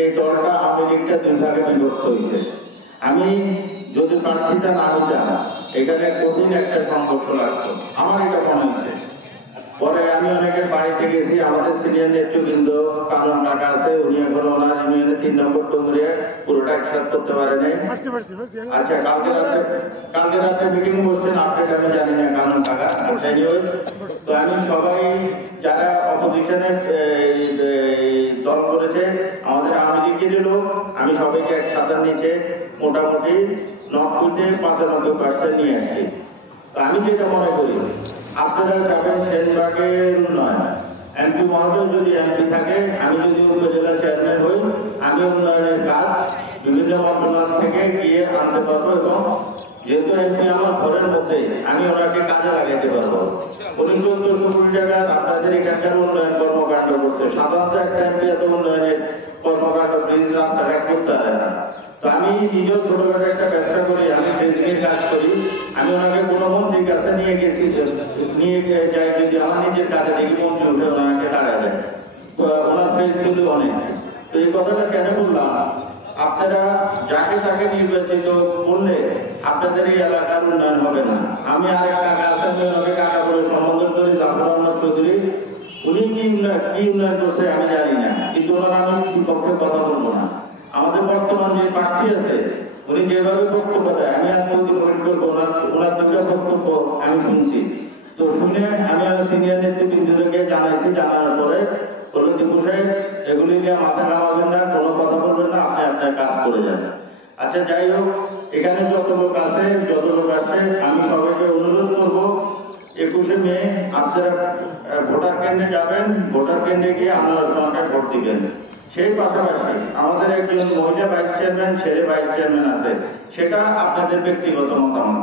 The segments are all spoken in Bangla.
এই দলটা আওয়ামী লীগটা দুই ভাগে বিভক্ত হয়েছে। আমি যদি প্রার্থীতা না হইতাম এখানে কঠিন একটা সংঘর্ষ লাগতো, আমার এটা মনে হয়েছে। পরে আমি অনেকের বাড়িতে গেছি, আমাদের সিনিয়র নেতৃবৃন্দ কানন কাকা আছে, উনি এখন ওনার ইউনিয়নের 3 নম্বর ডোমরিয়া পুরোটা একসাথে করতে পারে নাই। আচ্ছা, কালকে রাতে মিটিং বসছেন, আপডেট আমি জানি না কানন কাকা। তো আমি সবাই যারা অপোজিশনে দল করেছে আমাদের আওয়ামী লীগের লোক, আমি সবাইকে এক ছাতার নিচে মোটামুটি 90-95% নিয়ে আসছি। তো আমি যেটা মনে করি, আপনারা যাবেন সেনবাগের উন্নয়ন, এমপি মহোদয় যদি এমপি থাকে, আমি যদি উপজেলা চেয়ারম্যান হই, আমি উন্নয়নের কাজ বিভিন্ন মন্ত্রণালয় থেকে গিয়ে আনতে পারবো, এবং যেহেতু এমপি আমার ঘরের মধ্যে, আমি ওনাকে কাজে লাগাইতে পারবো। উনি 1400 কোটি টাকা আপনাদের এখানকার উন্নয়ন কর্মকাণ্ড করছে। সাধারণত একটা এমপি এত উন্নয়নের কর্মকাণ্ড, ব্রিজ, রাস্তাঘাট করতে পারে না। তো আমি নিজেও ছোটখাটো একটা ব্যবসা করি, আমি ড্রেসিংয়ের কাজ করি। আমি ওনাকে কোনো মন্ত্রীর কাছে নিয়ে গেছি, নিয়ে যাই যদি আমার নিজের কাজে দেখি মন্ত্রী উঠে ওনাকে দাঁড়ায় যায়, ওনার ফেসগুলো অনেক। তো এই কথাটা কেন বললাম, আপনারা যাকে তাকে নির্বাচিত করলে আপনাদের এই এলাকার উন্নয়ন হবে না। আমি আরেক কাকা আছেন, ওনাকে কাকা বলে সম্বোধন করি, জাফর আহমদ চৌধুরী। উনি কি উন্নয়ন করছে আমি জানি না, কিন্তু ওনার আমি বিপক্ষে কথা বলবো না। আমাদের বর্তমান যে প্রার্থী আছে, উনি যেভাবে বক্তব্য দেয়, আমি আর প্রতিফলিত করবো, ওনার দুটো বক্তব্য আমি শুনছি। তো শুনে আমি আমার সিনিয়র নেতৃবৃন্দকে জানাইছি, জানানোর পরে বললো দীপু সাহেব, এগুলি নিয়ে মাথা ঘামাবেন না, কোনো কথা বলবেন না, আপনি আপনার কাজ করে যান। আচ্ছা, যাই হোক, এখানে যত লোক আসে আমি সবাইকে অনুরোধ করবো, 21শে মে আপনারা ভোটার কেন্দ্রে যাবেন, ভোটার কেন্দ্রে গিয়ে আনারস মার্কায় ভোট দিবেন। সেই পাশাপাশি আমাদের একজন মহিলা ভাইস চেয়ারম্যান, ছেলে ভাইস চেয়ারম্যান আছে, সেটা আপনাদের ব্যক্তিগত মতামত,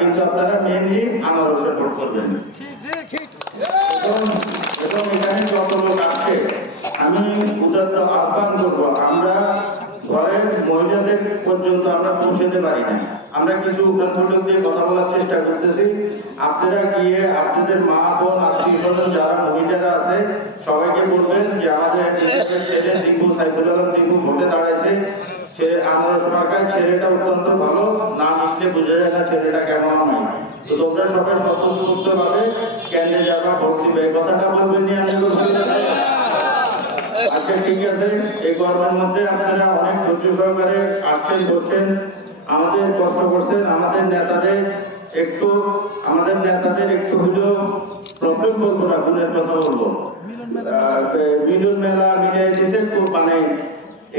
কিন্তু আপনারা মেনলি আনারসে ভোট করবেন। এবং এখানে যত লোক আসছে, আমি উদাত্ত আহ্বান করবো, আমরা ঘরের মহিলাদের পর্যন্ত আমরা পৌঁছতে পারি না, আমরা কিছু উদ্যান দিয়ে কথা বলার চেষ্টা করতেছি। আপনারা গিয়ে আপনাদের মা, বোন, আত্মীয় স্বজন যারা মহিলারা আছে সবাইকে বলবেন যে আমাদের ছেলে দীপু, সাইফুল আলম দীপু ভোটে দাঁড়াইছে, আনারস মার্কায়, ছেলেটা অত্যন্ত ভালো, না মিশলে বোঝা যায় না ছেলেটা কেমন নয়। তো তোমরা সবাই স্বতঃস্ফূর্ত ভাবে কেন্দ্রে যাবা, ভোট দিবে, এই কথাটা বলবেন নি? আমি আচ্ছা, ঠিক আছে। এই গরমের মধ্যে আপনারা অনেক ধৈর্য সহকারে আসছেন, বসছেন, আমাদের কষ্ট করছেন। আমাদের নেতাদের একটু হইলেও প্রবলেম বলবো না, গুণের কথা বলবো। মিলন মেলা মিলিয়ে দিছে, খুব মানে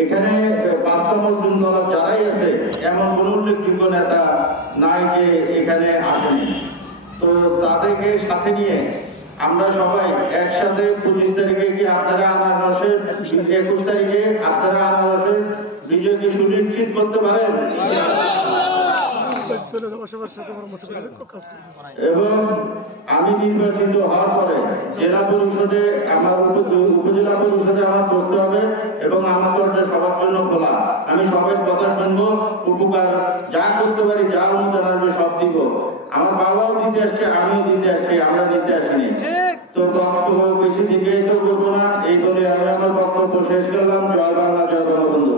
এখানে বাস্তব দল যারাই আছে, এমন কোন উল্লেখযোগ্য নেতা নাই যে এখানে আসেনি। তো তাদেরকে সাথে নিয়ে আমরা সবাই একসাথে 25 তারিখে কি আপনারা আনারসের, 21 তারিখে আপনারা আনারসের বিজয়কে সুনিশ্চিত করতে পারেন। এবং আমি নির্বাচিত হওয়ার পরে জেলা পরিষদে আমার উপজেলা পরিষদে আমার বসতে হবে, এবং আমার দরজা সবার জন্য খোলা। আমি সবাই কথা শুনবো, উপকার যা করতে পারি, যা অনুদান আসবে সব দিব। আমার বাবাও দিতে আসছে, আমিও দিতে আসছি, আমরা দিতে আসিনি। তো বক্তব্য বেশি দিকে তো করবো না, এই বলে আমি আমার বক্তব্য শেষ করলাম। জয় বাংলা, জয় বঙ্গবন্ধু।